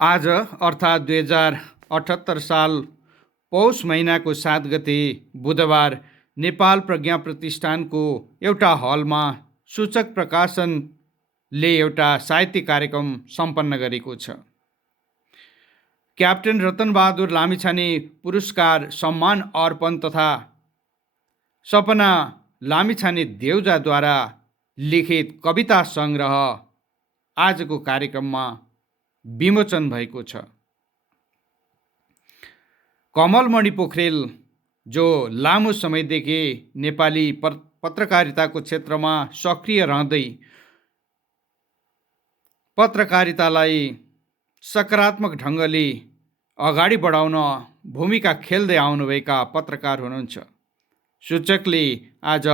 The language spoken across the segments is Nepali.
आज अर्थात् 2078 साल पौष महिनाको 7 गते बुधबार नेपाल प्रज्ञा प्रतिष्ठानको एउटा हलमा सूचक प्रकाशनले एउटा साहित्य कार्यक्रम सम्पन्न गरेको छ। क्याप्टेन रतनबहादुर लामिछाने पुरस्कार सम्मान अर्पण तथा सपना लामिछाने देउजाद्वारा लिखित कविता सङ्ग्रह आजको कार्यक्रममा विमोचन भएको छ। कमलमणि पोखरेल, जो लामो समयदेखि नेपाली पत्रकारिताको क्षेत्रमा सक्रिय रहँदै पत्रकारितालाई सकारात्मक ढङ्गले अगाडि बढाउन भूमिका खेल्दै आउनुभएका पत्रकार हुनुहुन्छ। सूचकले आज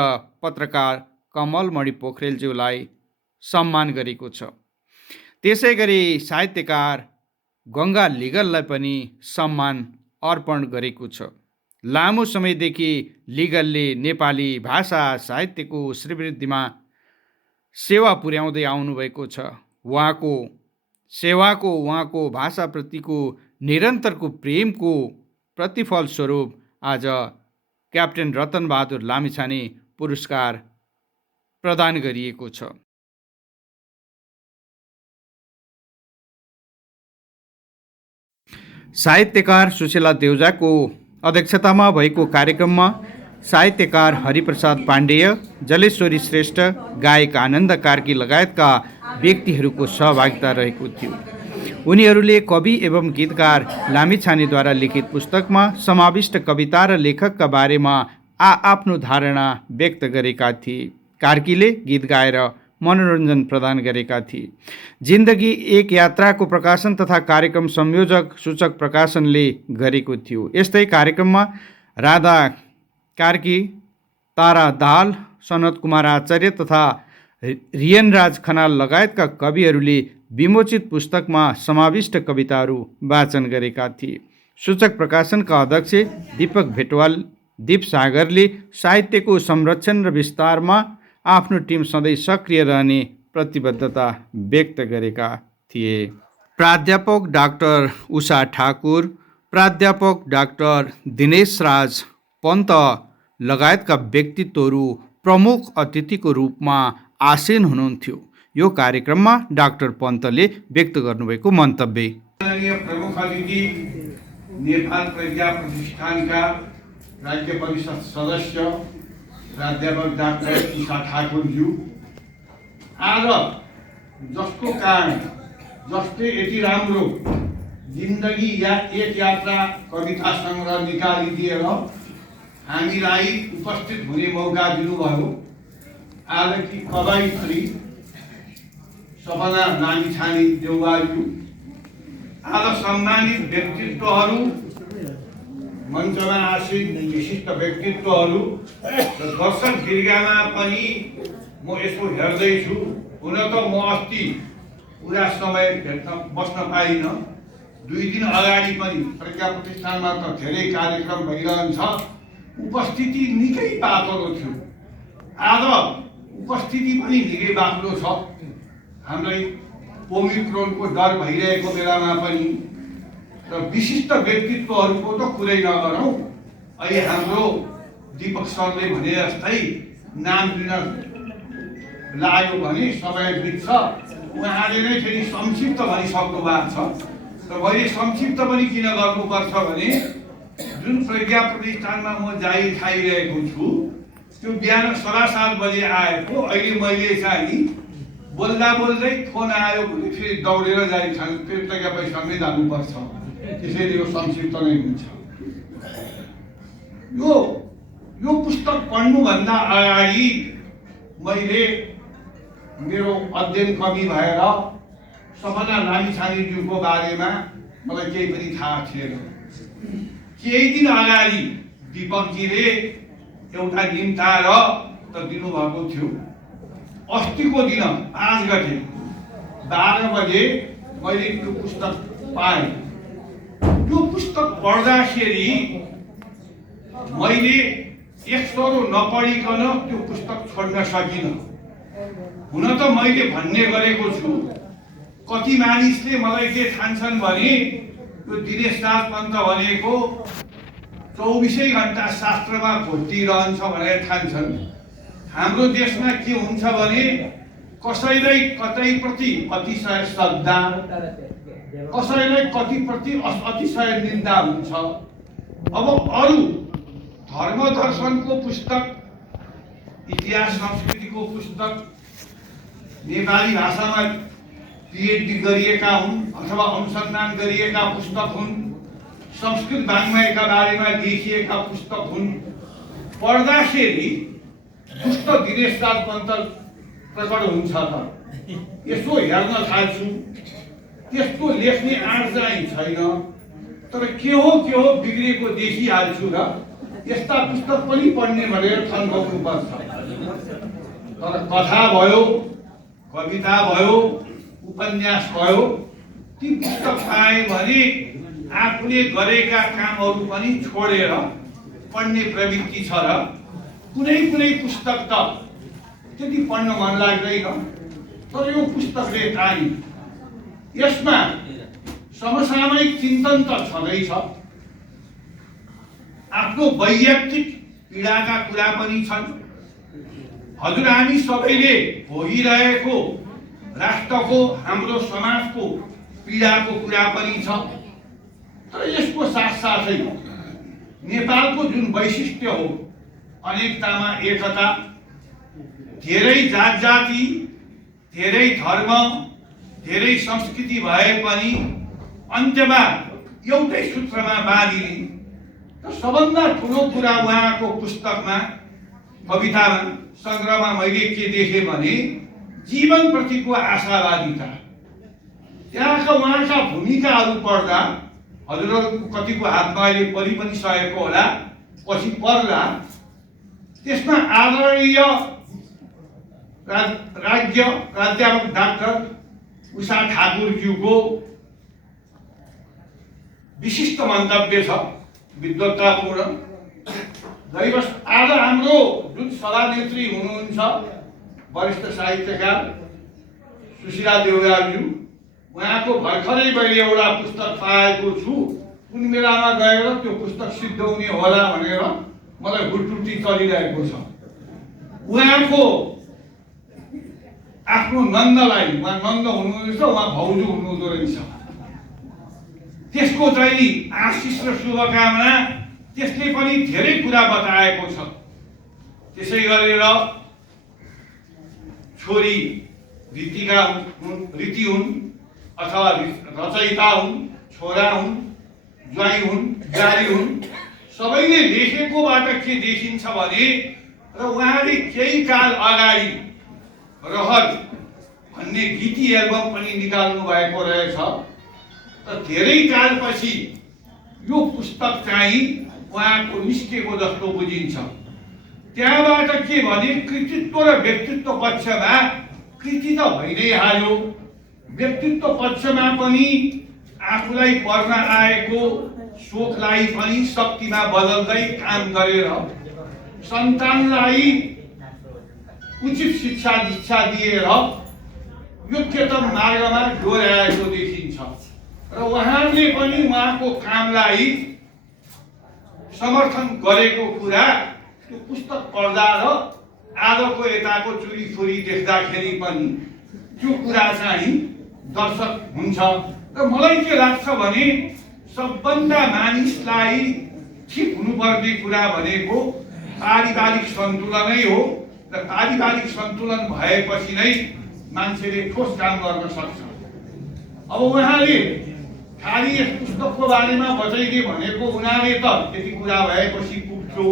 पत्रकार कमलमणि पोखरेलज्यूलाई सम्मान गरेको छ। त्यसै गरी साहित्यकार गङ्गा लिगललाई पनि सम्मान अर्पण गरेको छ। लामो समयदेखि लिगलले नेपाली भाषा साहित्यको श्रीवृद्धिमा सेवा पुर्याउँदै आउनुभएको छ। उहाँको सेवाको, उहाँको भाषाप्रतिको निरन्तरको प्रेमको प्रतिफल स्वरूप आज क्याप्टेन रतनबहादुर लामिछाने पुरस्कार प्रदान गरिएको छ। साहित्यकार सुशीला देउजाको अध्यक्षतामा भएको कार्यक्रममा साहित्यकार हरिप्रसाद पाण्डेय, जलेश्वरी श्रेष्ठ, गायक आनन्द कार्की लगायतका व्यक्तिहरूको सहभागिता रहेको थियो। उनीहरूले कवि एवं गीतकार लामिछानेद्वारा लिखित पुस्तकमा समाविष्ट कविता र लेखकका बारेमा आफ्नो धारणा व्यक्त गरेका थिए। कार्कीले गीत गाएर मनोरञ्जन प्रदान गरेका थिए। जिन्दगी एक यात्राको प्रकाशन तथा कार्यक्रम संयोजक सूचक प्रकाशनले गरेको थियो। यस्तै कार्यक्रममा राधा कार्की, तारा दाहाल, सनत कुमार आचार्य तथा रियनराज खनाल लगायतका कविहरूले विमोचित पुस्तकमा समाविष्ट कविताहरू वाचन गरेका थिए। सूचक प्रकाशनका अध्यक्ष दीपक भेटवाल दीप सागरले साहित्यको संरक्षण र विस्तारमा आफ्नो टिम सधैँ सक्रिय रहने प्रतिबद्धता व्यक्त गरेका थिए। प्राध्यापक डाक्टर उषा ठाकुर, प्राध्यापक डाक्टर दिनेश राज पन्त लगायतका व्यक्तित्वहरू प्रमुख अतिथिको रूपमा आसीन हुनुहुन्थ्यो। यो कार्यक्रममा डाक्टर पन्तले व्यक्त गर्नुभएको मन्तव्य। प्रमुख अतिथि नेपाल प्रज्ञा प्रतिष्ठानका राज्य परिषद सदस्य प्राध्यापक डाक्टर उषा ठाकुरज्यू, आज जसको कारण जसले यति राम्रो जिन्दगी या एक यात्रा कविता सङ्ग्रह निकालिदिएर हामीलाई उपस्थित हुने मौका दिनुभयो। आजकी कवयित्री सपना लामिछाने देउवाज्यू, आज सम्मानित व्यक्तित्वहरू, मञ्चमा आसीन विशिष्ट व्यक्तित्वहरू र दर्शक दीर्घामा पनि म यसो हेर्दैछु। हुन त म अस्ति पुरा समय भेट्न बस्न पाइनँ। 2 दिन अगाडि पनि प्रज्ञा प्रतिष्ठानमा त धेरै कार्यक्रम भइरहन्छ, उपस्थिति निकै बाक्लो थियो। आज उपस्थिति पनि निकै बाक्लो छ। हामीलाई ओमिक्रोनको डर भइरहेको बेलामा पनि र विशिष्ट व्यक्तित्वहरूको त कुरै नगरौँ। अहिले हाम्रो दीपक सरले भने जस्तै नाम लिन लाग्यो भने समय बित्छ। उहाँले नै फेरि संक्षिप्त भनिसक्नु भएको छ। र मैले संक्षिप्त पनि किन गर्नुपर्छ भने जुन प्रज्ञा प्रतिष्ठानमा म जागिर खाइरहेको छु त्यो बिहान 7:15 बजे आएको। अहिले मैले चाहिँ बोल्दा बोल्दै फोन आयो भने फेरि दौडेर जागिर खानु प्रज्ञा प्रतिष्ठानमै जानुपर्छ। त्यसैले यो संक्षिप्त नै हुन्छ। यो पुस्तक पढ्नुभन्दा अगाडि मैले मेरो अध्ययन कवि भएर सपना लामिछानेज्यूको बारेमा मलाई केही पनि थाहा थिएन। केही दिन अगाडि दीपकजीले एउटा निम्ताएर त दिनुभएको थियो। अस्तिको दिन 5 गते 12 बजे मैले त्यो पुस्तक पाएँ। त्यो पुस्तक पढ्दाखेरि मैले एक सरो नपढिकन त्यो पुस्तक छोड्न सकिनँ। हुन त मैले भन्ने गरेको छु कति मानिसले मलाई के ठान्छन् भने यो दिनेशनाथ पन्त भनेको 24 घण्टा शास्त्रमा घोटिरहन्छ भनेर ठान्छन्। हाम्रो देशमा के हुन्छ भने कसैलाई कतैप्रति अतिशय श्रद्धा, कसैलाई कतिप्रति अतिशय निन्दा हुन्छ। अब अरू धर्म दर्शनको पुस्तक, इतिहास संस्कृतिको पुस्तक, नेपाली भाषामा पीएचडी गरिएका हुन् अथवा अनुसन्धान गरिएका पुस्तक हुन्, संस्कृत वाङ्मयका बारेमा लेखिएका पुस्तक हुन्, पढ्दाखेरि दुष्ट दिनेशनाथ पन्त प्रकट हुन्छ। त यसो हेर्न थाल्छु, त्यस्तो लेख्ने आँट चाहिँ छैन, तर के हो बिग्रेको देखिहाल्छु र यस्ता पुस्तक पनि पढ्ने भनेर थन्काउनु पर्छ। तर कथा भयो, कविता भयो, उपन्यास भयो, ती पुस्तक पाए भने आफूले गरेका कामहरू पनि छोडेर पढ्ने प्रवृत्ति छ र कुनै पुस्तक त त्यति पढ्न मन लाग्दैन। तर यो पुस्तकले चाहिँ यसमा समसामयिक चिन्तन त छँदैछ, आफ्नो वैयक्तिक पीडाका कुरा पनि छन्। हजुर, हामी सबैले भोगिरहेको राष्ट्रको, हाम्रो समाजको पीडाको कुरा पनि छ। तर यसको साथसाथै नेपालको जुन वैशिष्ट्य हो, अनेकतामा एकता, धेरै जात जाति, धेरै धर्म, धेरै संस्कृति भए पनि अन्त्यमा एउटै सूत्रमा बाँधिने। र सबभन्दा ठुलो कुरा उहाँको पुस्तकमा, कवितामा, सङ्ग्रहमा मैले के देखेँ भने जीवनप्रतिको आशावादिता। त्यहाँका उहाँका भूमिकाहरू पढ्दा हजुरहरूको कतिको हातमा अहिले परि पनि सकेको होला, पछि पर्ला, त्यसमा आदरणीय प्राध्यापक डाक्टर उषा ठाकुरज्यूको विशिष्ट मन्तव्य छ, विद्वत्तापूर्ण। दैवश आज हाम्रो जुन सभानेत्री हुनुहुन्छ वरिष्ठ साहित्यकार सुशीला देउराज्यू, उहाँको भर्खरै मैले एउटा पुस्तक पाएको छु, कुन बेलामा गएर त्यो पुस्तक सिद्ध हुने होला भनेर मलाई हुटुटी चलिरहेको छ। उहाँको आफ्नो नन्दलाई, उहाँ नन्द हुनुहुँदो रहेछ, उहाँ भाउजू हुनुहुँदो रहेछ, त्यसको चाहिँ आशिष र शुभकामना, त्यसले पनि धेरै कुरा बताएको छ। त्यसै गरेर छोरी रीति हुन् अथवा रचयिता हुन्, छोरा हुन्, ज्वाइँ हुन्, जारी हुन्, सबैले लेखेकोबाट के देखिन्छ भने र उहाँले केही काल अगाडि रहर भन्ने गीती एल्बम पनि निकाल्नु भएको रहेछ। र धेरै कालपछि यो पुस्तक चाहिँ उहाँको निस्केको जस्तो बुझिन्छ। त्यहाँबाट के भने कृतित्व र व्यक्तित्व पक्षमा कृति त भइ नै हाल्यो, व्यक्तित्व पक्षमा पनि आफूलाई पर्न आएको शोकलाई पनि शक्तिमा बदल्दै काम गरेर सन्तानलाई उचित शिक्षा दीक्षा दिएर योग्यतम मार्गमा डोर्याएको देखिन्छ। र उहाँले पनि उहाँको कामलाई समर्थन गरेको कुरा त्यो पुस्तक पढ्दा र आजको यताको चुरीफुरी देख्दाखेरि पनि त्यो कुरा चाहिँ दर्शक हुन्छ। र मलाई के लाग्छ भने सबभन्दा मानिसलाई ठिक हुनुपर्ने कुरा भनेको पारिवारिक सन्तुलनै हो। र पारिवारिक सन्तुलन भएपछि नै मान्छेले ठोस काम गर्न सक्छ। अब उहाँले खालि यस पुस्तकको बारेमा बताइदिए भनेको उनीहरूले त त्यति कुरा भएपछि पुग्थ्यो।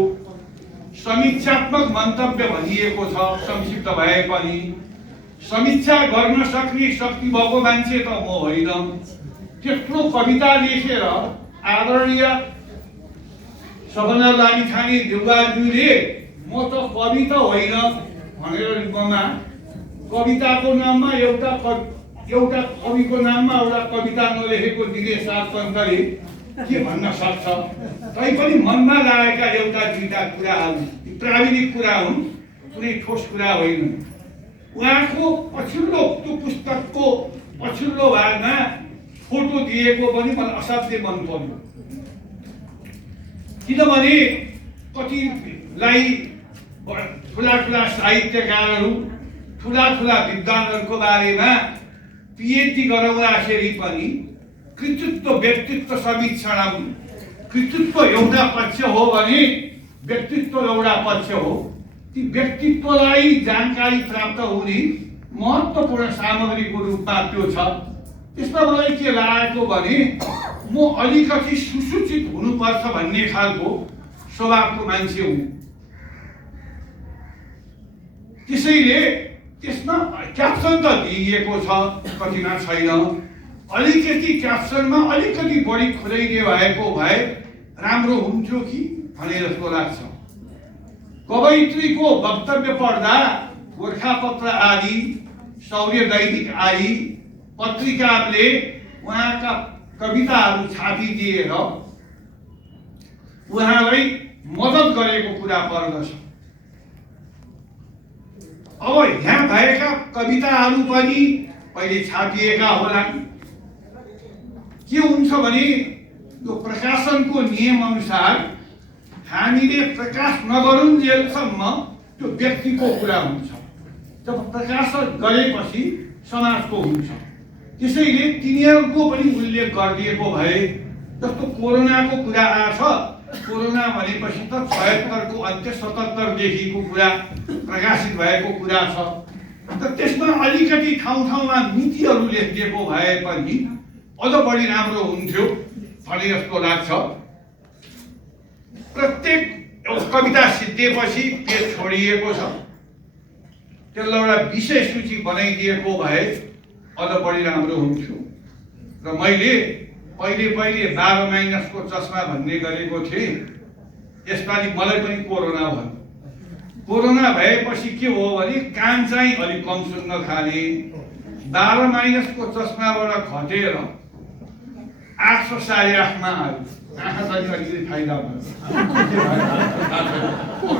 समीक्षात्मक मन्तव्य भनिएको छ, संक्षिप्त भए पनि समीक्षा गर्न सक्ने शक्ति भएको मान्छे त म होइन। त्यत्रो कविता लेखेर आदरणीय सबना लामिछाने देउराज्यूले म त कवि त होइन भनेर रूपमा कविताको नाममा एउटा कविको नाममा एउटा कविता नलेखेको दिनेशनाथ पन्तले के भन्न सक्छ? तैपनि मनमा लागेका एउटा दुईटा कुराहरू प्राविधिक कुरा हुन्, कुनै ठोस कुरा होइन। उहाँको पछिल्लो त्यो पुस्तकको पछिल्लो भागमा फोटो दिएको पनि मलाई असाध्यै मन पर्यो। किनभने कतिलाई ठुला ठुला साहित्यकारहरू, ठुला ठुला विद्वानहरूको बारेमा पिएचडी गराउँदाखेरि पनि कृतित्व व्यक्तित्व समीक्षण, कृतित्व एउटा पक्ष हो भने व्यक्तित्व एउटा पक्ष हो। ती व्यक्तित्वलाई जानकारी प्राप्त हुने महत्त्वपूर्ण सामग्रीको रूपमा त्यो छ। त्यसमा मलाई के लागेको भने म अलिकति सुसूचित हुनुपर्छ भन्ने खालको स्वभावको मान्छे हुँ। त्यसैले त्यसमा क्याप्सन त दिइएको छ, कतिमा छैन। अलिकति क्याप्सनमा अलिकति बढी खुलाइदिए भएको भए राम्रो हुन्थ्यो कि भने जस्तो लाग्छ। कवयित्रीको वक्तव्य पढ्दा गोर्खापत्र आदि, शौर्य दैनिक आदि पत्रिकाले उहाँका कविताहरू छापिदिएर उहाँलाई मद्दत गरेको कुरा पर्दछ। अब यहाँ भएका कविताहरू पनि पहिले छापिएका होलान्। के हुन्छ भने यो प्रकाशनको नियम अनुसार हामीले प्रकाश नगरुन्जेलसम्म त्यो व्यक्तिको कुरा हुन्छ, जब प्रकाशन गरेपछि समाजको हुन्छ। त्यसैले तिनीहरूको पनि उल्लेख गरिदिएको भए, जस्तो कोरोनाको कुरा आछ, कोरोना भनेपछि त 76 को अन्त्य 77 देखिको कुरा प्रकाशित भएको कुरा छ। त त्यसमा अलिकति ठाउँमा मितिहरू लेखिएको भए पनि अझ बढी राम्रो हुन्थ्यो भने जस्तो लाग्छ। प्रत्येक कविता सिद्धिएपछि पेज छोडिएको छ, त्यसलाई एउटा विषय सूची बनाइदिएको भए अझ बढी राम्रो हुन्थ्यो। र मैले पहिले 12 माइनसको चस्मा भन्ने गरेको थिएँ। यसपालि मलाई पनि कोरोना भयो। कोरोना भएपछि के हो भने कान चाहिँ अलिक कम सुन्न थाले। 12 माइनसको चस्माबाट घटेर 808 मा आयो। आँखा चाहिँ अलिकति फाइदा भयो।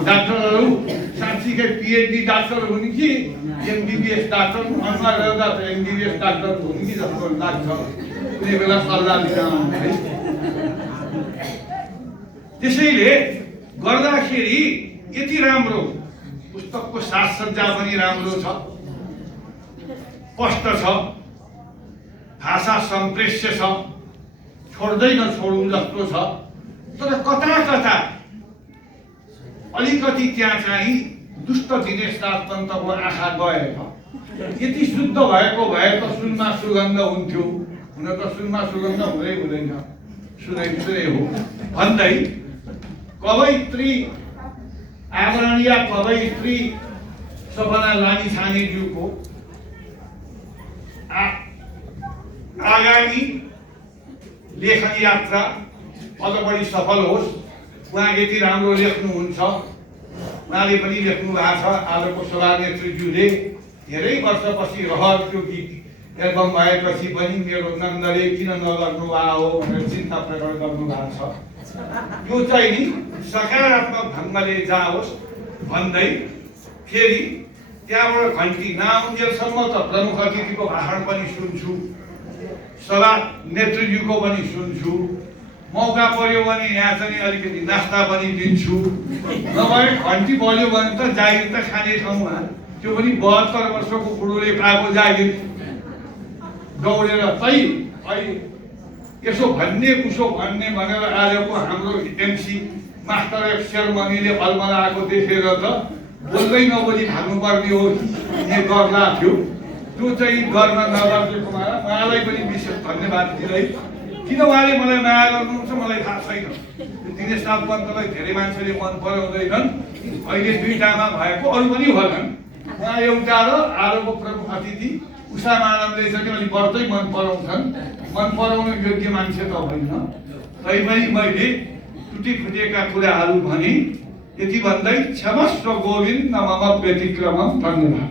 डाक्टरहरू साँच्चीकै पिएचडी डाक्टर हुन् कि एमबिबिएस डाक्टर, अनुहार गर्दा त एमबिबिएस डाक्टर हुन् कि जस्तो लाग्छ। कुनै बेला सल्लाह लिन आउनु है। त्यसैले गर्दाखेरि यति राम्रो पुस्तकको साजसज्जा पनि राम्रो छ, स्पष्ट छ, भाषा सम्प्रेष्य छ, छोड्दै नछोडौँ जस्तो छ। तर कता अलिकति त्यहाँ चाहिँ दुष्ट दिनेश राजपन्तको आँखा गएछ। यति शुद्ध भएको भए त सुनमा सुगन्ध हुन्थ्यो। हुन त सुनमा सुगन्ध हुँदैन, सुनै हो भन्दै कवयित्री, आदरणीय कवयित्री सपना लामिछानेज्यूको आगामी लेखन यात्रा अझ बढी सफल होस्। उहाँ यति राम्रो लेख्नुहुन्छ, उहाँले पनि लेख्नु भएको छ। आजको सभानेत्रीज्यूले धेरै वर्षपछि रहर त्यो गीत एल्बम भएपछि पनि मेरो नन्दले किन नगर्नु भयो भनेर चिन्ता प्रकट गर्नु भएको छ। यो चाहिँ नि सकारात्मक ढङ्गले जाओस् भन्दै फेरि त्यहाँबाट घन्टी नआउन्जेलसम्म त प्रमुख अतिथिको भाषण पनि सुन्छु, सभा नेतृज्यूको पनि सुन्छु। मौका पर्यो भने यहाँ चाहिँ अलिकति नास्ता पनि दिन्छु। नभए घन्टी बल्यो भने त जागिर त खाने ठाउँमा, त्यो पनि 72 वर्षको बुढोले पाएको जागिर दौडेर चाहिँ अहिले यसो भन्ने उसो भन्ने भनेर आजको हाम्रो एमसी मास्टर एफ शर्मनीले अलमलाएको देखेर त बोल्दै नबोली भाग्नुपर्ने हो कि गर्ला थियो। त्यो चाहिँ गर्न नगर्देकोमा उहाँलाई पनि विशेष धन्यवाद दिँदै, किन उहाँले मलाई माया गर्नुहुन्छ मलाई थाहा छैन। दिनेश राजपन्तलाई धेरै मान्छेले मन पराउँदैनन्, अहिले दुईटामा भएको अरू पनि होलान्। उहाँ एउटा र आजको प्रमुख अतिथि उषा मानवले चाहिँ अलिक बढ्दै मन पराउँछन्। मन पराउन योग्य मान्छे त होइन, तैपनि मैले टुटी फुटेका कुराहरू भने। यति भन्दै क्षमस्व गोविन्द मम व्यतिक्रमम। धन्यवाद।